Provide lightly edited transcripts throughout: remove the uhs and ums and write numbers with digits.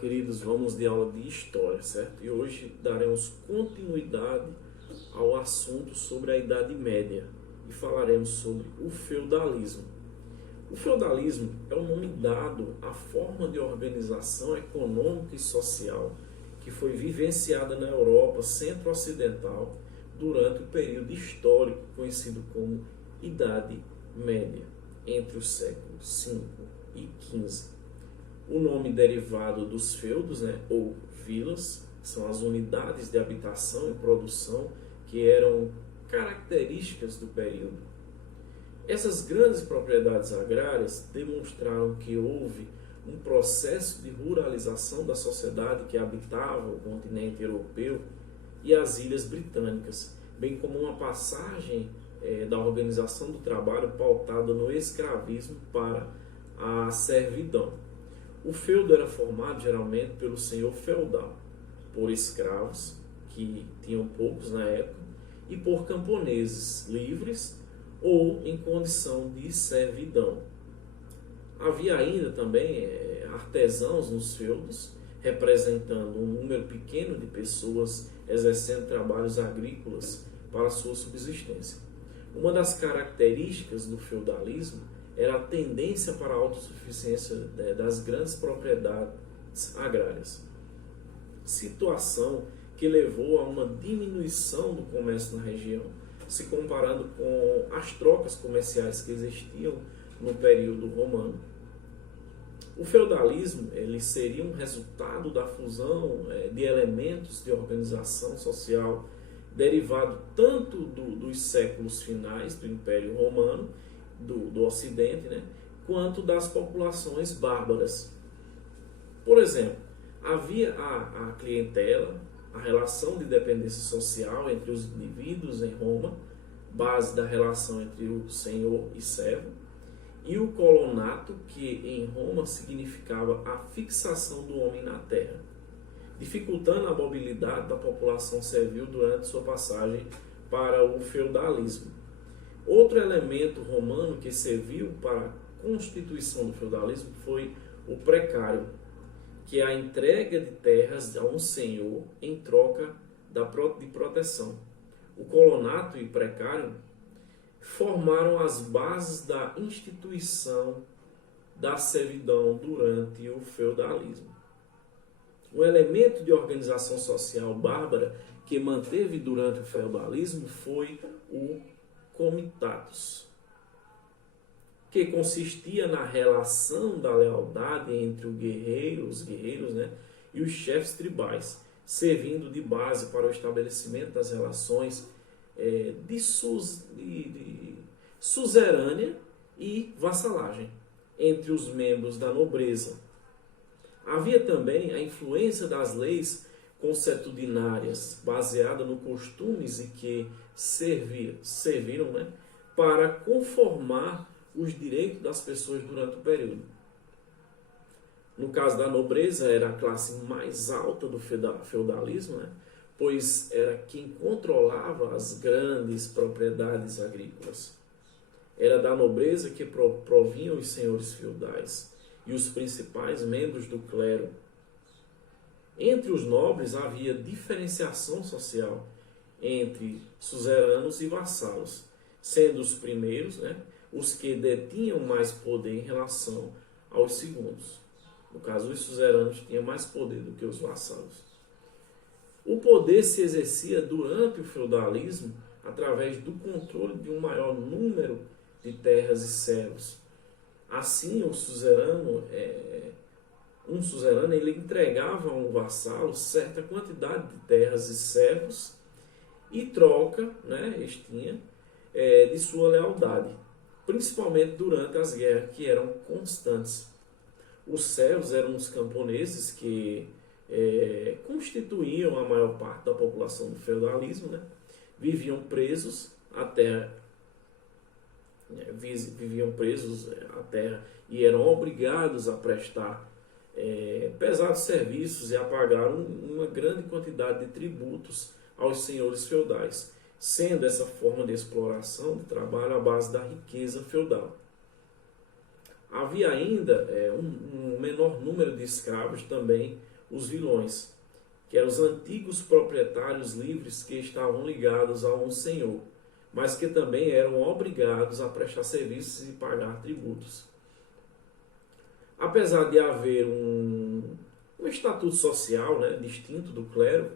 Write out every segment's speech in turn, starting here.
queridos, vamos de aula de História, certo? E hoje daremos continuidade ao assunto sobre a Idade Média e falaremos sobre o feudalismo. O feudalismo é o nome dado à forma de organização econômica e social que foi vivenciada na Europa centro-ocidental durante o período histórico conhecido como Idade Média, entre os séculos V e XV. O nome derivado dos feudos, ou vilas, são as unidades de habitação e produção que eram características do período. Essas grandes propriedades agrárias demonstraram que houve um processo de ruralização da sociedade que habitava o continente europeu e as ilhas britânicas, bem como uma passagem da organização do trabalho pautada no escravismo para a servidão. O feudo era formado geralmente pelo senhor feudal, por escravos, que tinham poucos na época, e por camponeses livres ou em condição de servidão. Havia ainda também artesãos nos feudos, representando um número pequeno de pessoas exercendo trabalhos agrícolas para sua subsistência. Uma das características do feudalismo era a tendência para a autossuficiência das grandes propriedades agrárias, situação que levou a uma diminuição do comércio na região, se comparando com as trocas comerciais que existiam no período romano. O feudalismo ele seria um resultado da fusão de elementos de organização social derivado tanto dos séculos finais do Império Romano, do Ocidente, quanto das populações bárbaras. Por exemplo, havia a clientela, a relação de dependência social entre os indivíduos em Roma, base da relação entre o senhor e servo, e o colonato, que em Roma significava a fixação do homem na terra, dificultando a mobilidade da população servil durante sua passagem para o feudalismo. Outro elemento romano que serviu para a constituição do feudalismo foi o precário, que é a entrega de terras a um senhor em troca de proteção. O colonato e o precário formaram as bases da instituição da servidão durante o feudalismo. Um elemento de organização social bárbara que manteve durante o feudalismo foi o comitatus, que consistia na relação da lealdade entre os guerreiros, e os chefes tribais, servindo de base para o estabelecimento das relações de suzerânea e vassalagem entre os membros da nobreza. Havia também a influência das leis consuetudinárias, baseada nos costumes e que serviram para conformar os direitos das pessoas durante o período. No caso da nobreza, era a classe mais alta do feudalismo, pois era quem controlava as grandes propriedades agrícolas. Era da nobreza que provinham os senhores feudais e os principais membros do clero. Entre os nobres havia diferenciação social entre suzeranos e vassalos, sendo os primeiros os que detinham mais poder em relação aos segundos. No caso, os suzeranos tinham mais poder do que os vassalos. O poder se exercia durante o feudalismo através do controle de um maior número de terras e servos. Assim, um suzerano ele entregava a um vassalo certa quantidade de terras e servos e troca, de sua lealdade, principalmente durante as guerras que eram constantes. Os servos eram os camponeses que constituíam a maior parte da população do feudalismo, viviam presos à terra, e eram obrigados a prestar pesados serviços e a pagar uma grande quantidade de tributos aos senhores feudais, sendo essa forma de exploração de trabalho a base da riqueza feudal. Havia ainda um menor número de escravos também, os vilões, que eram os antigos proprietários livres que estavam ligados a um senhor, mas que também eram obrigados a prestar serviços e pagar tributos. Apesar de haver um estatuto social, né, distinto do clero,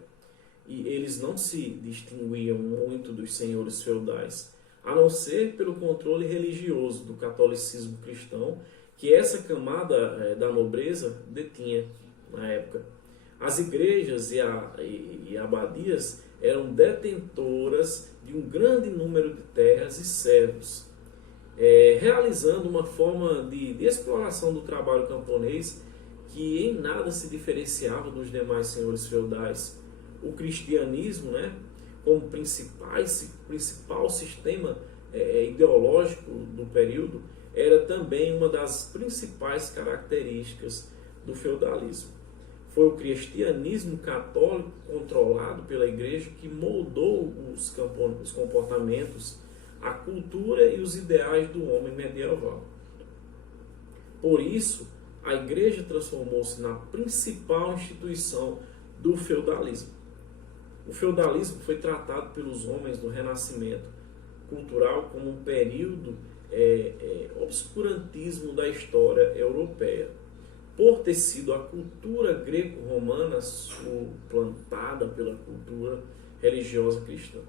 e eles não se distinguiam muito dos senhores feudais, a não ser pelo controle religioso do catolicismo cristão que essa camada da nobreza detinha na época. As igrejas e abadias eram detentoras de um grande número de terras e servos, realizando uma forma de exploração do trabalho camponês que em nada se diferenciava dos demais senhores feudais. O cristianismo, né, como principal sistema ideológico do período, era também uma das principais características do feudalismo. Foi o cristianismo católico controlado pela igreja que moldou os comportamentos, a cultura e os ideais do homem medieval. Por isso, a igreja transformou-se na principal instituição do feudalismo. O feudalismo foi tratado pelos homens do Renascimento cultural como um período obscurantismo da história europeia, por ter sido a cultura greco-romana suplantada pela cultura religiosa cristã.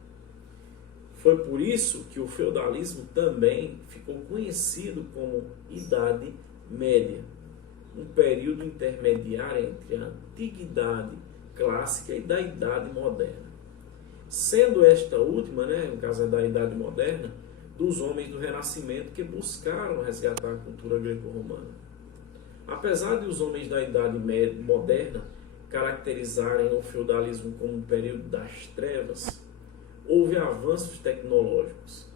Foi por isso que o feudalismo também ficou conhecido como Idade Média, um período intermediário entre a Antiguidade Clássica e da Idade Moderna. Sendo esta última, no caso da Idade Moderna, dos homens do Renascimento que buscaram resgatar a cultura greco-romana. Apesar de os homens da Idade Moderna caracterizarem o feudalismo como um período das trevas, houve avanços tecnológicos,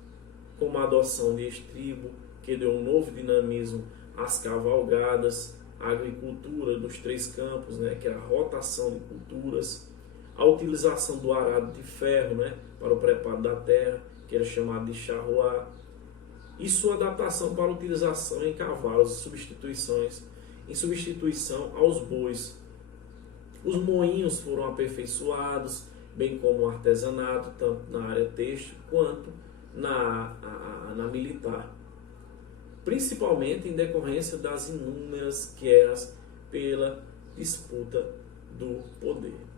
como a adoção de estribo, que deu um novo dinamismo às cavalgadas, a agricultura dos três campos, que era a rotação de culturas, a utilização do arado de ferro para o preparo da terra, que era chamado de charrua, e sua adaptação para a utilização em cavalos em substituição aos bois. Os moinhos foram aperfeiçoados, bem como o artesanato, tanto na área têxtil quanto na militar, principalmente em decorrência das inúmeras guerras pela disputa do poder.